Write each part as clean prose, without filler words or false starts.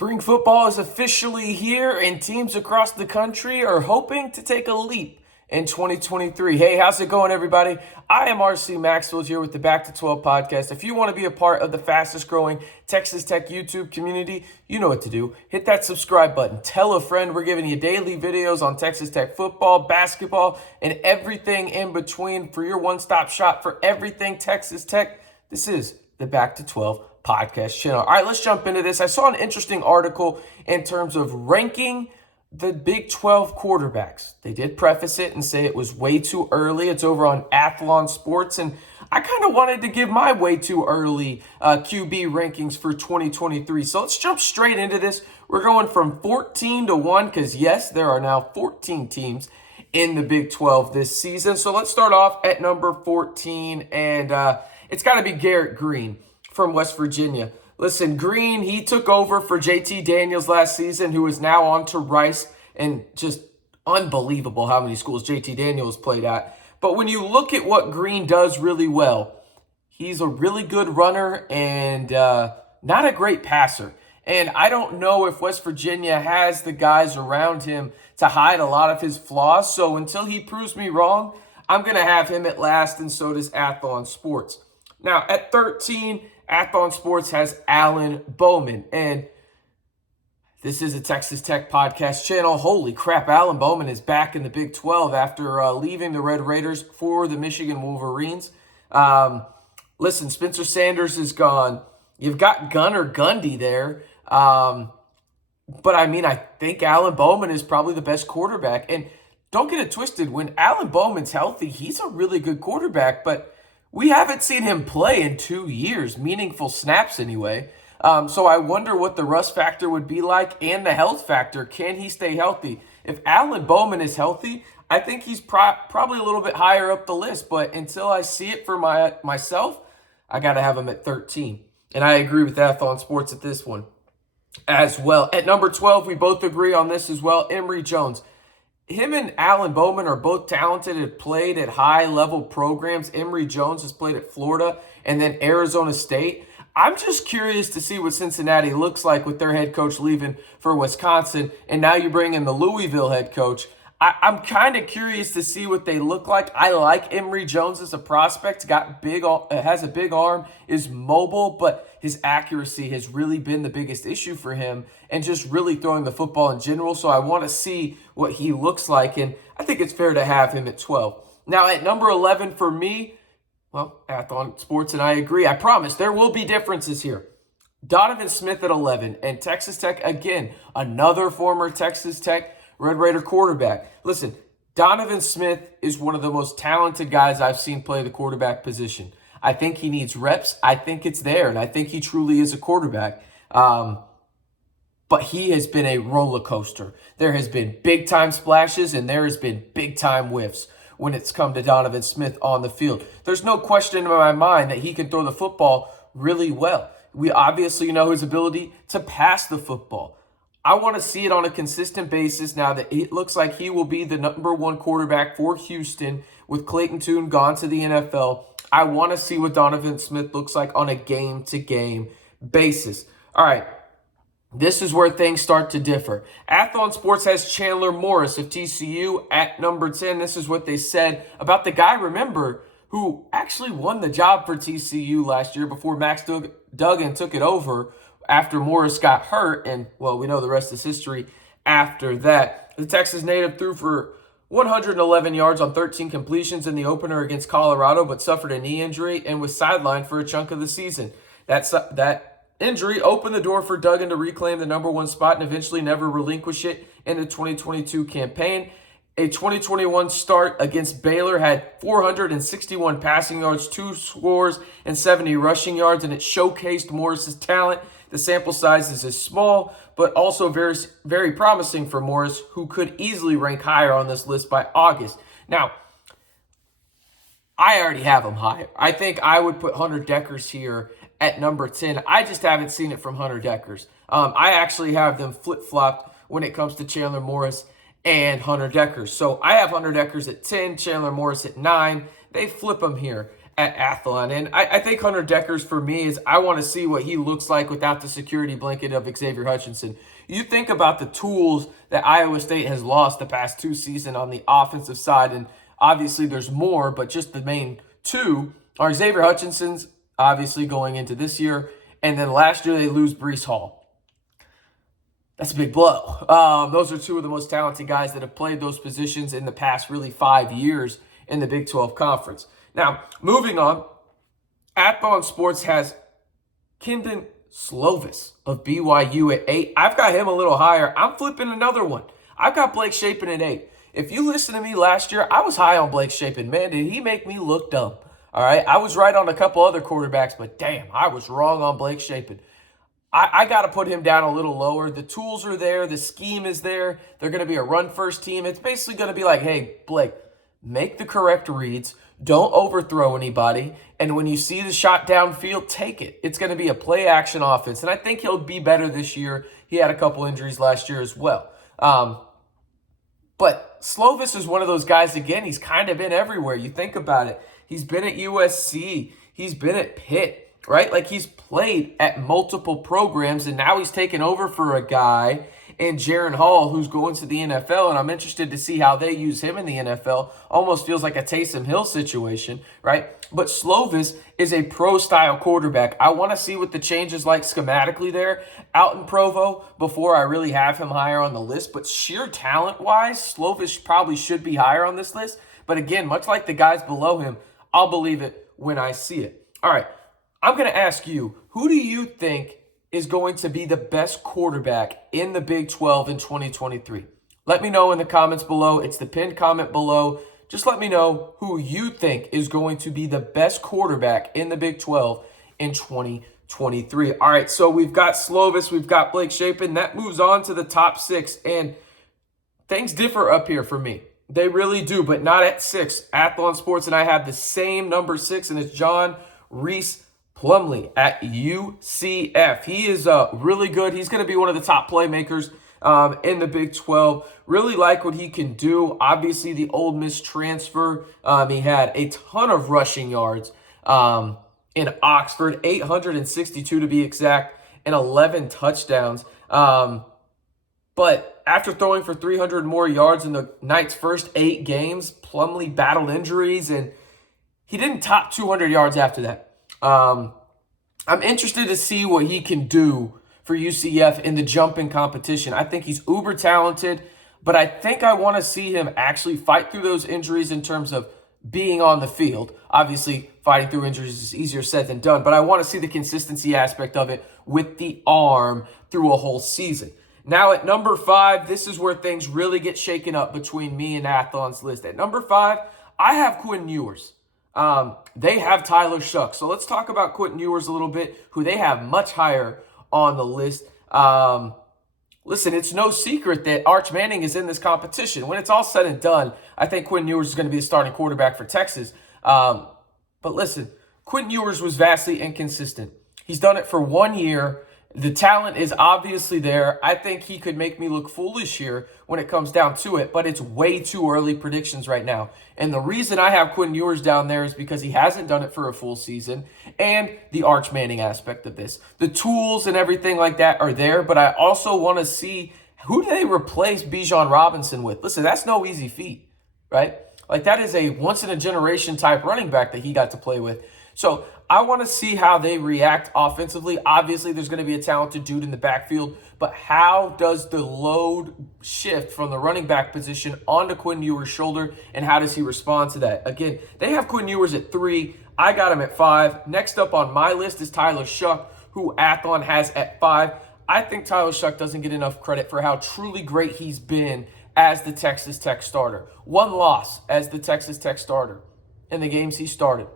Spring football is officially here, and teams across the country are hoping to take a leap in 2023. Hey, how's it going, everybody? I am RC Maxfield here with the Back to 12 podcast. If you want to be a part of the fastest growing Texas Tech YouTube community, you know what to do. Hit that subscribe button. Tell a friend. We're giving you daily videos on Texas Tech football, basketball, and everything in between for your one-stop shop for everything Texas Tech. This is the Back to 12 podcast channel. All right, let's jump into this. I saw an interesting article in terms of ranking the Big 12 quarterbacks. They did preface it and say it was way too early. It's over on Athlon Sports, and I kind of wanted to give my way too early QB rankings for 2023. So let's jump straight into this. We're going from 14 to 1 because, yes, there are now 14 teams in the Big 12 this season. So let's start off at number 14, and it's got to be Garrett Greene from West Virginia. Listen, Greene, he took over for JT Daniels last season, who is now on to Rhys, and just unbelievable how many schools JT Daniels played at. But when you look at what Greene does really well, he's a really good runner and not a great passer. And I don't know if West Virginia has the guys around him to hide a lot of his flaws. So until he proves me wrong, I'm going to have him at last, and so does Athlon Sports. Now, at 13, Athlon Sports has Alan Bowman, and this is a Texas Tech podcast channel. Holy crap, Alan Bowman is back in the Big 12 after leaving the Red Raiders for the Michigan Wolverines. Listen, Spencer Sanders is gone. You've got Gunnar Gundy there. But, I think Alan Bowman is probably the best quarterback. And don't get it twisted, when Alan Bowman's healthy, he's a really good quarterback, but we haven't seen him play in 2 years, meaningful snaps anyway. So I wonder what the rust factor would be like and the health factor. Can he stay healthy? If Alan Bowman is healthy, I think he's probably a little bit higher up the list. But until I see it for myself, I got to have him at 13. And I agree with Athlon Sports at this one as well. At number 12, we both agree on this as well. Emory Jones. Him and Alan Bowman are both talented and played at high-level programs. Emory Jones has played at Florida and then Arizona State. I'm just curious to see what Cincinnati looks like with their head coach leaving for Wisconsin, and now you bring in the Louisville head coach. I'm kind of curious to see what they look like. I like Emory Jones as a prospect. Has a big arm, is mobile, but his accuracy has really been the biggest issue for him, and just really throwing the football in general. So I want to see what he looks like, and I think it's fair to have him at 12. Now at number 11 for me, well, Athlon Sports and I agree. I promise there will be differences here. Donovan Smith at 11, and Texas Tech, again, another former Texas Tech Red Raider quarterback. Listen, Donovan Smith is one of the most talented guys I've seen play the quarterback position. I think he needs reps. I think it's there, and I think he truly is a quarterback. But he has been a roller coaster. There has been big-time splashes, and there has been big-time whiffs when it's come to Donovan Smith on the field. There's no question in my mind that he can throw the football really well. We obviously know his ability to pass the football. I want to see it on a consistent basis now that it looks like he will be the number one quarterback for Houston with Clayton Tune gone to the NFL. I want to see what Donovan Smith looks like on a game-to-game basis. All right, this is where things start to differ. Athlon Sports has Chandler Morris of TCU at number 10. This is what they said about the guy, remember, who actually won the job for TCU last year before Max Duggan took it over after Morris got hurt, and, well, we know the rest is history after that. The Texas native threw for 111 yards on 13 completions in the opener against Colorado, but suffered a knee injury and was sidelined for a chunk of the season. That injury opened the door for Duggan to reclaim the number one spot and eventually never relinquish it in the 2022 campaign. A 2021 start against Baylor had 461 passing yards, 2 scores, and 70 rushing yards, and it showcased Morris's talent. The sample size is small, but also very, very promising for Morris, who could easily rank higher on this list by August. Now, I already have him higher. I think I would put Hunter Dekkers here at number 10. I just haven't seen it from Hunter Dekkers. I actually have them flip-flopped when it comes to Chandler Morris and Hunter Dekkers. So I have Hunter Dekkers at 10, Chandler Morris at 9. They flip them here. at Athlon. And I think Hunter Dekkers, for me, is I want to see what he looks like without the security blanket of Xavier Hutchinson. You think about the tools that Iowa State has lost the past 2 seasons on the offensive side, and obviously there's more, but just the main 2 are Xavier Hutchinson's, obviously going into this year, and then last year they lose Breece Hall. That's a big blow. Those are 2 of the most talented guys that have played those positions in the past really 5 years in the Big 12 Conference. Now, moving on, Athlon Sports has Kedon Slovis of BYU at 8. I've got him a little higher. I'm flipping another one. I've got Blake Shapen at 8. If you listen to me last year, I was high on Blake Shapen. Man, did he make me look dumb. All right, I was right on a couple other quarterbacks, but damn, I was wrong on Blake Shapen. I got to put him down a little lower. The tools are there. The scheme is there. They're going to be a run-first team. It's basically going to be like, hey, Blake, make the correct reads. Don't overthrow anybody. And when you see the shot downfield, take it. It's going to be a play-action offense. And I think he'll be better this year. He had a couple injuries last year as well. But Slovis is one of those guys, again, he's kind of been everywhere. You think about it. He's been at USC. He's been at Pitt. Right? Like, he's played at multiple programs, and now he's taken over for a guy in Jaren Hall who's going to the NFL, and I'm interested to see how they use him in the NFL. Almost feels like a Taysom Hill situation, right? But Slovis is a pro-style quarterback. I want to see what the changes like schematically there out in Provo before I really have him higher on the list. But sheer talent-wise, Slovis probably should be higher on this list. But again, much like the guys below him, I'll believe it when I see it. All right. I'm going to ask you, who do you think is going to be the best quarterback in the Big 12 in 2023? Let me know in the comments below. It's the pinned comment below. Just let me know who you think is going to be the best quarterback in the Big 12 in 2023. All right, so we've got Slovis, we've got Blake Shapen. That moves on to the top 6, and things differ up here for me. They really do, but not at 6. Athlon Sports and I have the same number 6, and it's Rhys Plumlee at UCF. He is really good. He's going to be one of the top playmakers in the Big 12. Really like what he can do. Obviously, the Ole Miss transfer. He had a ton of rushing yards in Oxford, 862 to be exact, and 11 touchdowns. But after throwing for 300 more yards in the Knights' first 8 games, Plumlee battled injuries, and he didn't top 200 yards after that. I'm interested to see what he can do for UCF in the jumping competition. I think he's uber talented, but I think I want to see him actually fight through those injuries in terms of being on the field. Obviously, fighting through injuries is easier said than done, but I want to see the consistency aspect of it with the arm through a whole season. Now at number 5, this is where things really get shaken up between me and Athlon's list. At number 5, I have Quinn Ewers. They have Tyler Shough. So let's talk about Quinn Ewers a little bit, who they have much higher on the list. Listen, it's no secret that Arch Manning is in this competition. When it's all said and done, I think Quinn Ewers is going to be the starting quarterback for Texas. But listen, Quinn Ewers was vastly inconsistent. He's done it for 1 year. The talent is obviously there. I think he could make me look foolish here when it comes down to it, but it's way too early predictions right now. And the reason I have Quinn Ewers down there is because he hasn't done it for a full season, and the Arch Manning aspect of this. The tools and everything like that are there, but I also want to see who do they replace Bijan Robinson with. Listen, that's no easy feat, right? Like, that is a once-in-a-generation type running back that he got to play with. So I want to see how they react offensively. Obviously, there's going to be a talented dude in the backfield, but how does the load shift from the running back position onto Quinn Ewers' shoulder, and how does he respond to that? Again, they have Quinn Ewers at 3. I got him at 5. Next up on my list is Tyler Shough, who Athlon has at 5. I think Tyler Shough doesn't get enough credit for how truly great he's been as the Texas Tech starter. 1 loss as the Texas Tech starter in the games he started.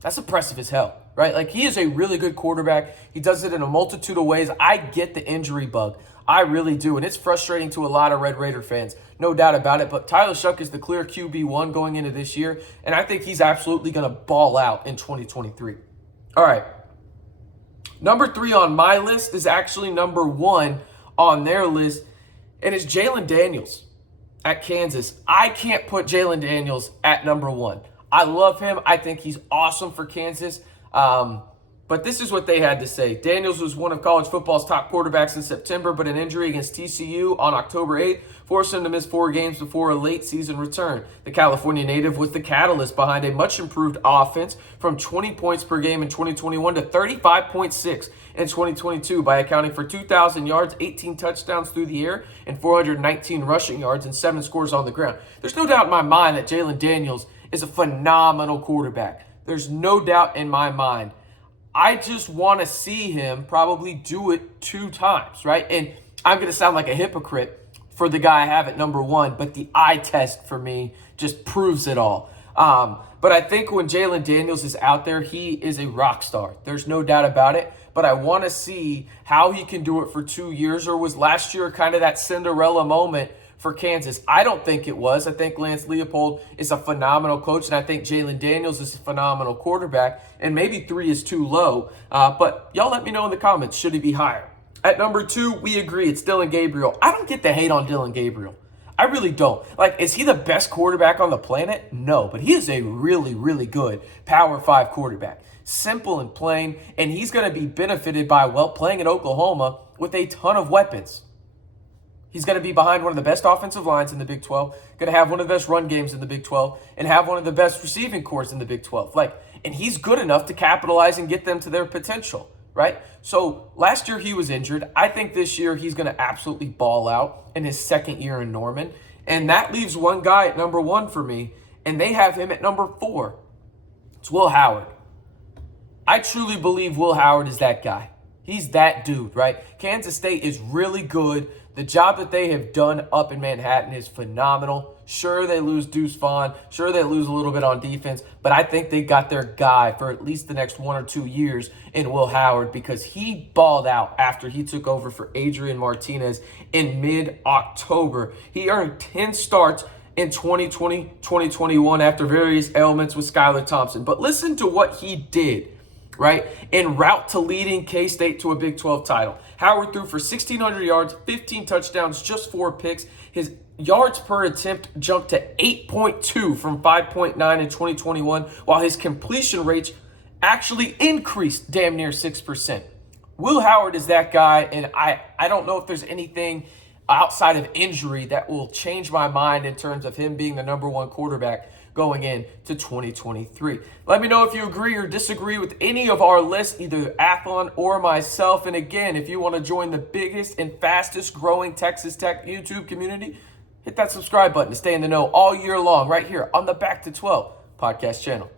That's impressive as hell, right? Like, he is a really good quarterback. He does it in a multitude of ways. I get the injury bug. I really do. And it's frustrating to a lot of Red Raider fans. No doubt about it. But Tyler Shough is the clear QB1 going into this year. And I think he's absolutely going to ball out in 2023. All right. Number 3 on my list is actually number 1 on their list. And it's Jalon Daniels at Kansas. I can't put Jalon Daniels at number 1. I love him. I think he's awesome for Kansas. But this is what they had to say. Daniels was one of college football's top quarterbacks in September, but an injury against TCU on October 8th forced him to miss 4 games before a late season return. The California native was the catalyst behind a much improved offense from 20 points per game in 2021 to 35.6 in 2022 by accounting for 2,000 yards, 18 touchdowns through the air, and 419 rushing yards and 7 scores on the ground. There's no doubt in my mind that Jalon Daniels is a phenomenal quarterback. There's no doubt in my mind. I just want to see him probably do it 2 times, right? And I'm going to sound like a hypocrite for the guy I have at number 1, but the eye test for me just proves it all. But I think when Jalon Daniels is out there, he is a rock star. There's no doubt about it. But I want to see how he can do it for 2 years, or was last year kind of that Cinderella moment for Kansas? I don't think it was. I think Lance Leopold is a phenomenal coach, and I think Jalon Daniels is a phenomenal quarterback, and maybe 3 is too low. But y'all let me know in the comments, should he be higher? At number 2, we agree, it's Dillon Gabriel. I don't get the hate on Dillon Gabriel. I really don't. Like, is he the best quarterback on the planet? No, but he is a really, really good Power 5 quarterback. Simple and plain, and he's going to be benefited by, well, playing at Oklahoma with a ton of weapons. He's going to be behind one of the best offensive lines in the Big 12, going to have one of the best run games in the Big 12, and have one of the best receiving corps in the Big 12. And he's good enough to capitalize and get them to their potential, right? So last year he was injured. I think this year he's going to absolutely ball out in his second year in Norman. And that leaves one guy at number 1 for me, and they have him at number 4. It's Will Howard. I truly believe Will Howard is that guy. He's that dude, right? Kansas State is really good. The job that they have done up in Manhattan is phenomenal. Sure, they lose Deuce Vaughn. Sure, they lose a little bit on defense. But I think they got their guy for at least the next 1 or 2 years in Will Howard, because he balled out after he took over for Adrian Martinez in mid-October. He earned 10 starts in 2020, 2021 after various ailments with Skylar Thompson. But listen to what he did, right, en route to leading K-State to a Big 12 title. Howard threw for 1,600 yards, 15 touchdowns, just 4 picks. His yards per attempt jumped to 8.2 from 5.9 in 2021, while his completion rates actually increased damn near 6%. Will Howard is that guy, and I don't know if there's anything outside of injury that will change my mind in terms of him being the number 1 quarterback going into 2023. Let me know if you agree or disagree with any of our lists, either Athlon or myself. And again, if you want to join the biggest and fastest growing Texas Tech YouTube community, hit that subscribe button to stay in the know all year long right here on the Back to 12 podcast channel.